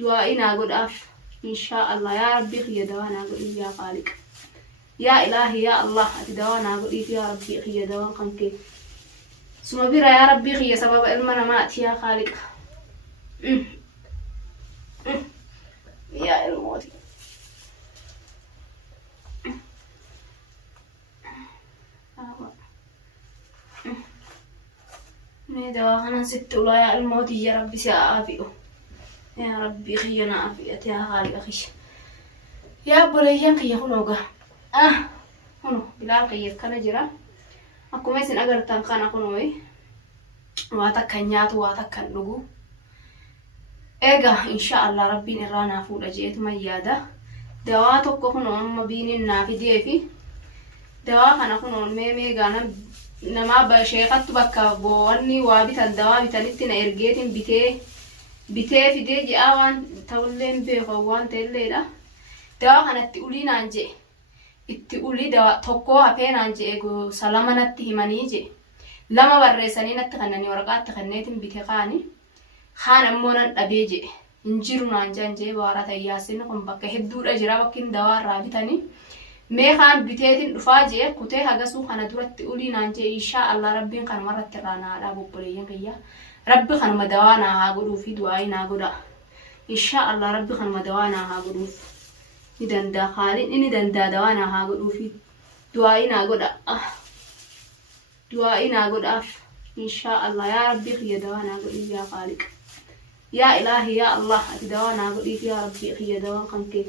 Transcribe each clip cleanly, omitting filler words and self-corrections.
دعائنا قد أف إن شاء الله يا ربي خي دوانا قد يا خالق يا إلهي يا الله دوانا قد يا ربي خي دوان قنكي ثم بيرا يا ربي خي سبب المنا مات يا خالق يا الموت ميدا أنا ست ولا يا الموت يا ربي سأعافيه يا ربي خينا عافية يا خالق أخي يا بوليان خي هنوغا هنو بلا خي كان جرا أكو ميسن أجر تنكان أكونوي واتكنيات واتكنلو إيجا إن شاء الله ربي نرانا فوق أجيت ميادا دواتو كهنو أما بيني نافدي في دوا كان أكونو ميمي غانا نما بشيخات بكا بواني وابي تدوا بتلتنا إرجيتين بيتي في دي جاوان تولين بيخوان تليلا دوا كانت تقولين عنجي اتقولي دوا توكوها فين عنجي إيجو سلامة نتهماني جي لما برساني نتخنني ورقات تخنيتين بيتخاني خان أمونا أبيجي إنجيرو نانجانجي بارا تياسين قم بكا هدو الأجرا بكين دوا رابطاني مي خان بيتين رفاجي كوتي هاغسو خانا دورت تقولي نانجي إن شاء الله ربي خان مرت ترانا على بوبوليين قيا ربي خان مدوانا هاقودو في دعائنا قدا إن شاء الله ربي خان مدوانا هاقودو إذن دا خالين إني دن دا دوانا هاقودو في دعائنا قدا دعائنا قدا إن شاء الله يا ربي خي دوانا قدا يا خالق يا إلهي يا الله دوانا قدا يا ربي خي دوان خنكي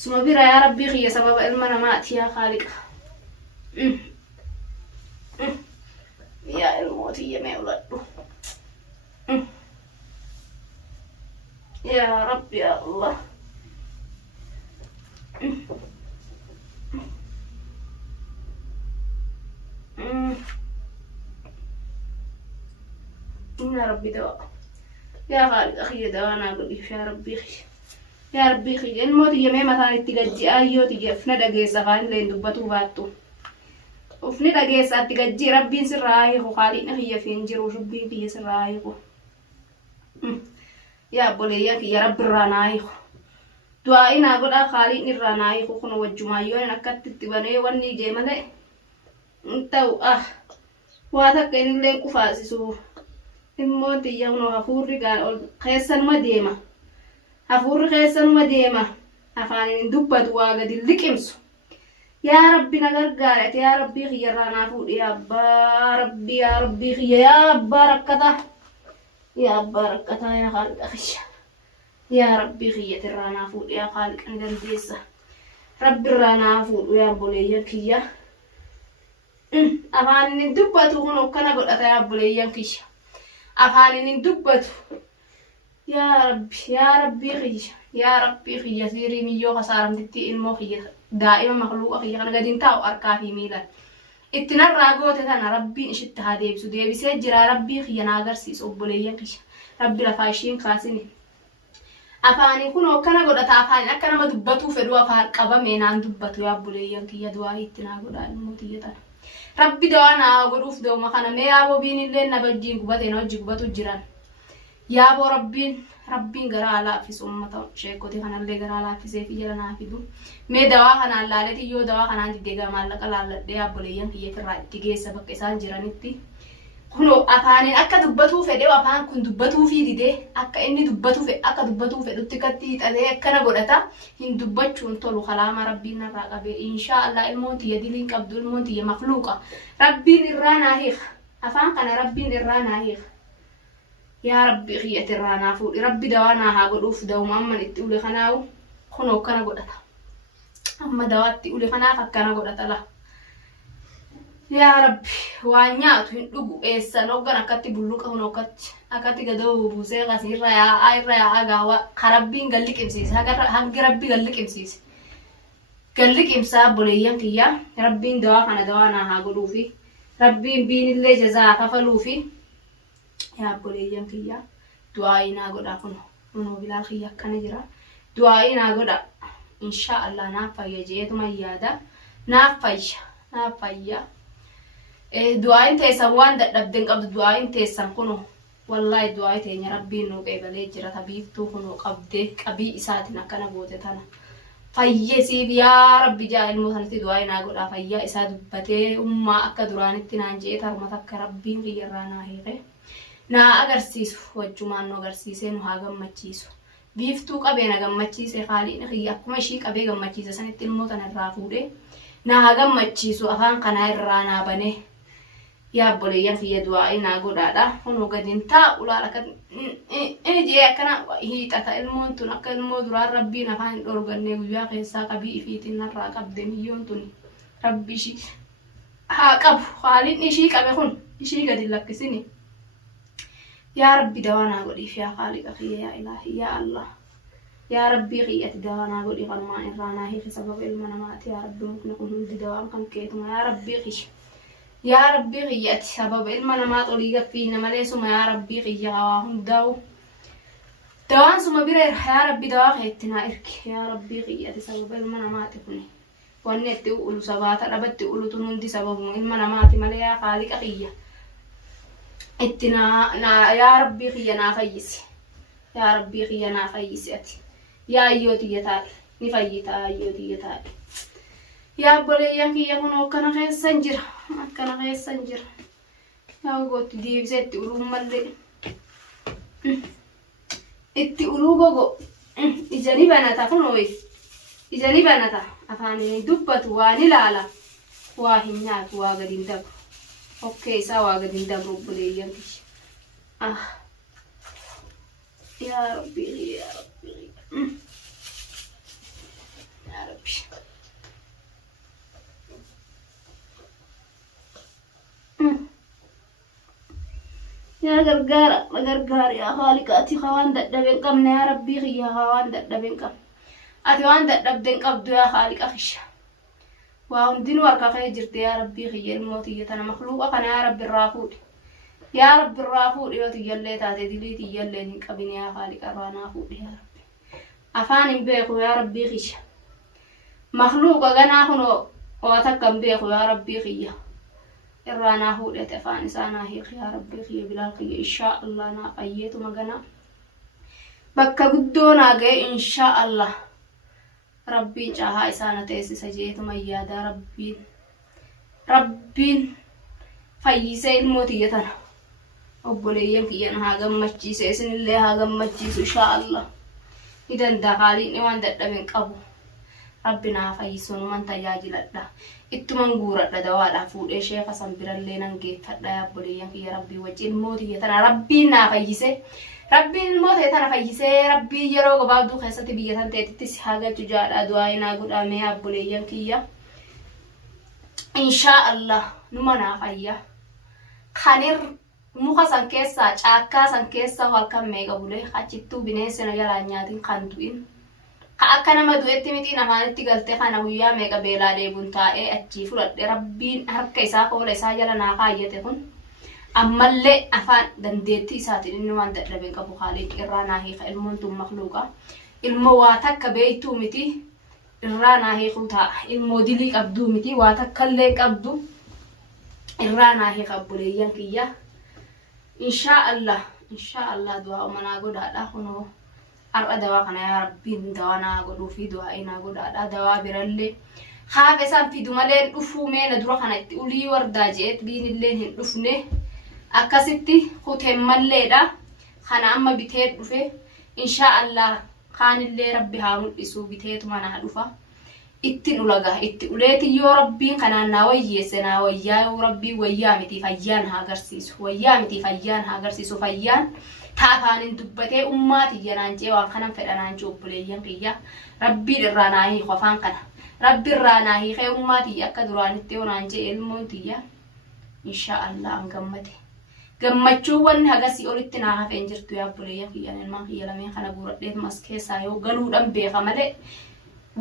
ثم بيرا يا ربي خي سبب المنا مات يا خالق يا الموت يا مولد يا رب يا الله إن ربي دواء يا خالق أخي دوانا قل يا ربي خي يا ربي خي الموت يمي مثلا تجي أيو تجي فنا دقيسة خالين لين دبتو باتو وفنا دقيسة تجي ربي سراي خالين أخي فين جرو ربي في سراي يا بوليك يا رب الرناي دعائنا قل خالين الرناي خون وجمايون نكت تبني وني جمله انتو واتك إن لين كفاسسو الموت يوم هفور قال خيسن مديمة هفور خيسن مديمة أفاني دبت واجد اللكمسو يا ربي نغرغارت يا ربي خيرانا فود يا ربي يا ربي خي يا بركته يا بركته يا خالق أخي يا ربي خي ترانا فود يا خالق عند ديسة ربي رانا فود يا بوليك يا أفاني دبت هونو كنا قلت يا بوليك أفاني دبت يا ربي خي يا ربي خي سيري ميو خسارم دتي إنمو خي دائما مخلوق خي أنا قاعدين تاو أركافي ميلان اتنا راغوت أنا ربي إشت هادي بسو دي بسجرا ربي خي ناقر سيس أبوليين خي ربي لفاشين كاسيني أفاني كنو كنا قد أفاني أكنا ما دبتو فدوا فارق أبا مينان دبتو يا أبوليين خي دواهي اتنا قد الموتية ربي دوانا قدوف دو مخانا مي أبو بين اللي نبجين قبتين وجي قبتو جيران يا أبو ربين غرا لا في سمته شيكوتي خنا اللي غرا لا في سيفي جلنا في دو مي دوا خنا لالتي يو دوا خنا ديغا مالك لا دي أبوليين خي ترى تيجي سبق إسان جيرانيتي كنو أفاني أكا دبتو في دوا أفان كن دبتو في دي أكا إني دبتو في أكا دبتو في دتكتي تأذي أكنا قدرتا إن دبتشون طلو خلاما ربنا راقبي إن شاء الله الموت يدلين كبدو الموت مخلوقة ربي الرانا هيخ أفان كان ربي الرانا هيخ يا ربي خيات الرانا فوق ربي دوانا هاقولوف دوما أما نتقولي خناو خنو كنا قدرتا أما دوات تقولي خنا فكنا قدرتا لا يا ربي وانياتو هندوغو إيسا نوغان أكاتي بلوك أو نوكات أكاتي قدو بوسي غسير ريا أغاوا خربين قلق إمسيس هاقي ربي قلق إمسيس قلق إمسا بوليين كيا ربين دواخنا دوانا هاقولوفي ربين بين اللي جزاء كفلوفي يا بوليين كيا دعائنا قدا كنو بلال خيا كنجرا دعائنا قدا إن شاء الله نافيا جيتو ميادا نافيا دعائن تيسان وان دبدن قبض دعائن تيسان كنو والله دعاء تاني ربي نو قبلي جرا تبيفتو كنو قبي إساتنا كنا بوتتنا فيسي يا ربي جاء المثنى دعاء نقول فيا إساد بتي أكا دران التنانجي ترمتك ربي غيرانا هيك نا أغرسيس وجمان نو أغرسيسين وهاجم ماتشيسو بيفتو قبينا جم ماتشيس خالي نخي أكما شيء قبي جم ماتشيس سنة المثنى الرافودة نا هاجم ماتشيسو أفان قناة الرانا بني يا بولي في دعاء نقول هذا هنو قدين تا ولا لك جي كنا هي تتا المون تنا كلمو درا ربي نفان أورغني ويا قيسا قبي في تنرا قبدني يوم تني ربي شي ها قب خالد نشي قبي خن نشي قدين لك سني يا ربي دوانا قولي فيها خالق أخي يا إلهي يا الله يا ربي غيت دوانا قولي غنما إرانا هي في سبب المنامات يا ربي ممكن نكون دوام كم كيتما يا ربي غيش يا ربي غيت سبب المنامات وليك فينا مليسو يا ربي غيا غواهم دوان سما بير يا ربي دوا غيتنا إرك يا ربي غيت سبب المنامات كوني ونت تقول سبات ربت تقول تنون دي سبب المنامات مليا خالق أخي اتنا يا ربي خينا فيسي يا ربي خينا فيسي أتي يا أيوتي يتاي نفيتا أيوتي يتاي يا بولي ينكي يكون كنا خير سنجر كنا خير سنجر يا قوت دي بزت أولوم ملي اتي أولوغو إجاني بناتا فنوي إجاني بناتا أفاني دبت واني لالا واهنيات واغدين دب اوكي سوا قاعدين ندبروا بلي ينكش يا ربي يا ربي يا ربي يا غرغار يا خالق أتي خوان دبن كم يا ربي يا خوان دبن كم أتي وان دبن قبض يا خالق أخش وعندين ورقة خيجرت يا ربي خير الموتية أنا مخلوقة أنا يا رب الرافود يا رب الرافود يوتي يلي تاتي دليتي يلي نكبني يا خالق الرانا فود يا ربي أفاني بيخو يا ربي خيش مخلوقة غنا خنو واتكم بيخو يا ربي خيه الرانا فود يتفاني سانا هيخ يا ربي خيه بلا خيه إن شاء الله نا قيتو مغنا بكا قدونا غي إن شاء الله ربي جاها إسانة تيسس جيت ميادا ربين فيسي الموتية أبوليين كيان هاقم مجيس إسن اللي هاقم مجيس إن شاء الله إذن دخالين نوان دقا قبو ربنا فيسون من تجاجل الله إتمن قورة دوالا فود إشيخ سنبرا اللي ننجيت فدا يا أبوليين كي ربي وجه الموتية ربنا فيسي ربي الموت يتنا فيسي ربي يروق بعضو خيستي بيجتان تيتس حاجة تجار أدوائنا قد أمي أبوليين كيا إن شاء الله نمنا فيا خانير muka san keessa caakkaa san keessa halkan meeqa bulee achittuu bineensina jalaa nyaatiin kan du'in ka akka nama du'etti miti namaanitti galtee kana guyyaa meeqa beelaa deebuun taa'ee achii fudhadhe rabbiin harka isaa koola isaa jala naa kaayyate kun ammallee afaan dandeettii isaatiin inni waan dadhabeen qabu haaliin irraa naa hiika ilmoon tun makluuqa ilmoo waa takka beeytuu miti irraa naa hiikuu ta'a ilmoo dilii qabduu miti waa takkallee qabdu irraa naa hiika buleeyyan kiyya inshallah du'a mana godhaadha kunoo har'a dawaa kana yaa rabbiin dawaa naa godhuu fi du'aa naa godhaadha dawaa birallee haafe san fidu malee dhufuu meena dura kana itti ulii wardaa jeet biinillee hin dhufne akkasitti kuteen malleedha kana amma bitee dhufe inshallah kaanillee rabbi haa mul'isu biteetuma naa dhufa itti ulaga itti uleeti yoo rabbiin kanaan naa wayyeesse naa wayyaa yoo rabbii wayyaa miti fayyaan haa agarsiisu wayyaa miti fayyaan haa agarsiisu fayyaan taafaanin dubbatee ummaati yanaan jee waan kanan fedhanaan joobbuleeyyan kiyya rabbiin irraa naa hiiku afaan kana rabbi irraa naa hiikee ummaati akka duraanitti onaan jee ilmoon tiyya inshallah an gammate gammachuu wanni hagasii olitti naa hafeen jirtu yaa buleeyyan kiyyan ilmaan kiyya lameen kana guuradheet mas keessaa yoo galuudhan beeka malee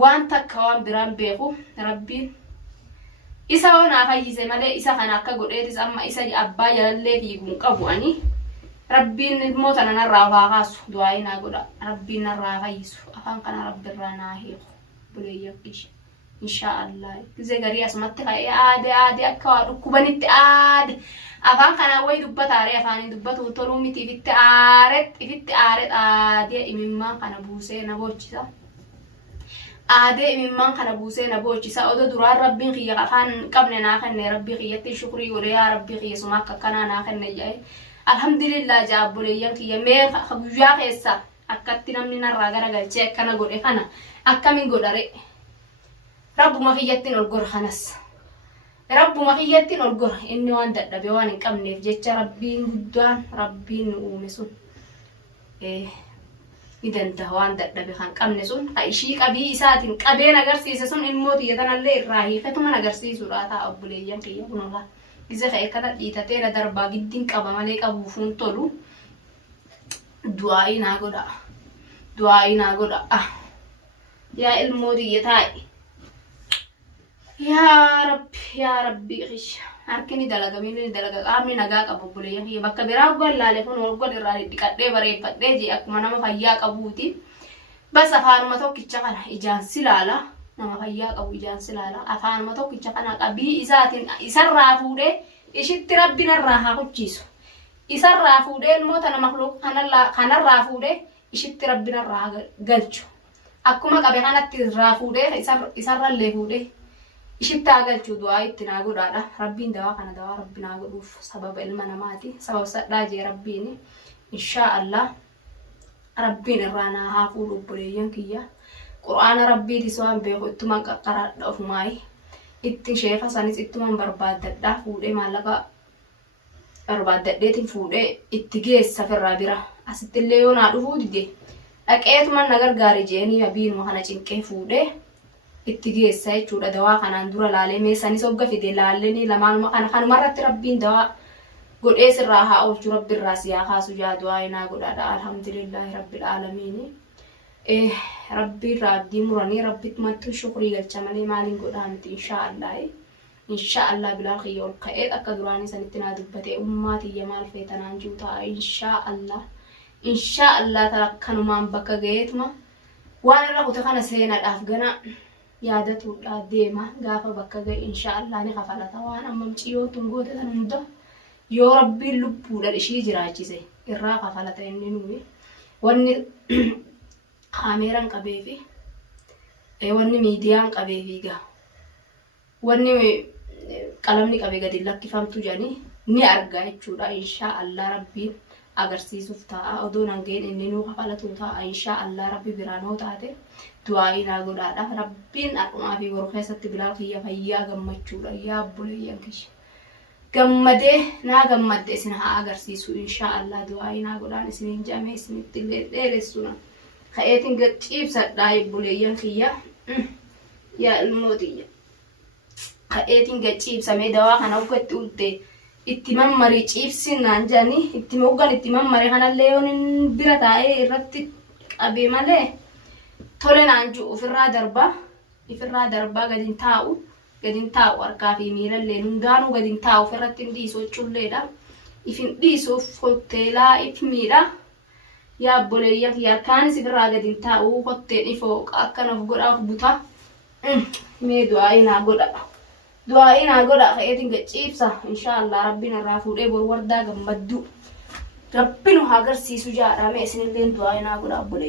waan takka waan biraan beeku rabbiin isa wana fayyise malee isa kana akka godheetis amma isa abbaa jalallee fiiguun qabu ani rabbiin ilmoota narraa kaasu du'aa naa godha rabbiin narraa fayyisu afaan kana rabbirraa naa hiiku buleeyyan kiyya inshaallah gizee garii asumatti ka'ee aade akka waa dhukkubanitti aade afaan kanaa way dubbataare afaaniin dubbatu toluu miti ifitti aaret aadee imimmaan kana buusee na boochisa aadee imimmaan kana buusee na boochisa odo duraan rabbiin kiyya afaan qabne naa kenne rabbii kiyyatti shukrii godhe yaa rabbii kiyya suma akka kanaa naa kenne jedhe alhamdulillah jaabboleeyyan kiyya mee guyyaa keessa akkatti namni narraa garagalchee akkana godhe kana akkamiin godhare rabbuma kiyyattiin ol gora kanas rabbuma kiyyattiin ol gora inni waan dadhabe waan hin qabneef jecha rabbiin guddaan rabbiin nu uume sun ni danda'a waan dadhabe kan qabne sun ka ishii qabii isaatiin qabeen agarsiise sun ilmoo xiyyatanallee irraa hiikatuma agarsiisuudha ta'a obboleeyyan kiyya kunuunaa gizee ka'e kana dhiitatee na darbaa giddiin qaba malee qabuufuun tolu du'aa'ii naa godha yaa ilmoo xiyyataa'i yaa rabbi qish harkini dalagamini dalaga qaamni nagaa qabu obboleeyyan kiyya bakka biraa hoggaan laale kun hoggaan irraa dhiqadhee bareeffadhee jee akkuma nama fayyaa qabuuti bas afaanuma tokkicha kana ijaansi laala nama fayyaa qabu ijaansi laala afaanuma tokkicha kana qabii isaatiin isarraa fuudhee ishitti rabbiin irraa haa kuchiisu isarraa fuudhee ilmoo tana makluuq kanarraa fuudhee ishitti rabbiin irraa galchu akkuma qabe kanatti irraa fuudhee isarrallee fuudhee ishitti agalchuu du'aa itti naa godhaadha rabbiin dawaa kana dawaa rabbi naa godhuuf sababa ilma namaati sababa sadhaa jee rabbiin inshaallah rabbiin irraa naa haa fuudhu obboleeyyan kiyya qur'aana rabbiitis waan beeku ittuman qaqqaraadha ofumaayi itti sheeka sanis ittuman barbaaddadha fuudhee maallaqa barbaaddadheetiin fuudhee itti geessa firraa bira asittillee yoo naa dhufuu dide dhaqeetuman na gargaari jeenii abiinuma kana cinqee fuudhee itti geessa jechuudha dawaa kanaan dura laalee meessanis hogga fide laalleni lamaanuma kana kanumarratti rabbiin dawaa godhee sirraa haa oolchu rabbi irraa si haa kaasu yaa du'aa naa godhaadha alhamdulillahi rabbil aalamiin rabbi irraa abdii muranii rabbitti mattuu shukrii galcha malee maaliin godhaa miti inshaallah bilaal kiyya ol ka'ee akka duraanii sanitti naa dubbate ummaa tiyya maal feetanaan jiru ta'a inshaallah tarakkanumaan bakka ga'eetuma waan irra kute kana seenaadhaaf gana yaadatuudha deema gaafa bakka ga'e inshaallah ni kafalata waan ammam ciyootun goote tan hunda yoo rabbiin lubbuudhaan ishii jiraachise irraa kafalata inni nuyi wanni kaameeraan qabeefi wanni miidiyaan qabeefi gaa wanni qalamni qabee gadi lakkifamtu jedhanii ni argaa jechuudha inshaallah rabbiin agarsiisuuf ta'a odoo nangeen inni nuu kafalatu ta'a inshaallah rabbi biraanoo taate du'aa'ii naa godhaadha rabbiin adhumaa fi boruu keessatti bilaal kiyya fayyaa gammachuudha yaa obboleeyyan kiyya gammadee naa gammadde isin haa agarsiisu inshaallah du'aa'ii naa godhaan isiniin jedhamee isinitti illee dheeressuna ka'eetiin gaciibsadhaa obboleeyyan kiyya yaa ilmoo tiyya ka'eetiin gaciibsamee dawaa kana hoggatti ulte itti mammarii ciibsinaan jedhanii itti moggan itti mammarii kanallee yoon bira taa'ee irratti qabee malee tole naan jiru ofirraa darbaa gadin taa'u harkaa fi miilallee hundaanuu gadin taa'u ofirratti hin dhiisoo culleedha ifin dhiisuuf hoteelaa ifmiidha yaa obboleeyyan kiyya harkaanis ifirraa gadin taa'u hotteen ifoo akkanaaf godhaaf buta mee du'aa'ii naa godha ka'eetiin gaciibsa inshaallah rabbiin irraa fuudhee bor wardaa gammaddu rabbiin haa agarsiisu jaadha mee isinillee du'aa'ii naa godha obboleeyyan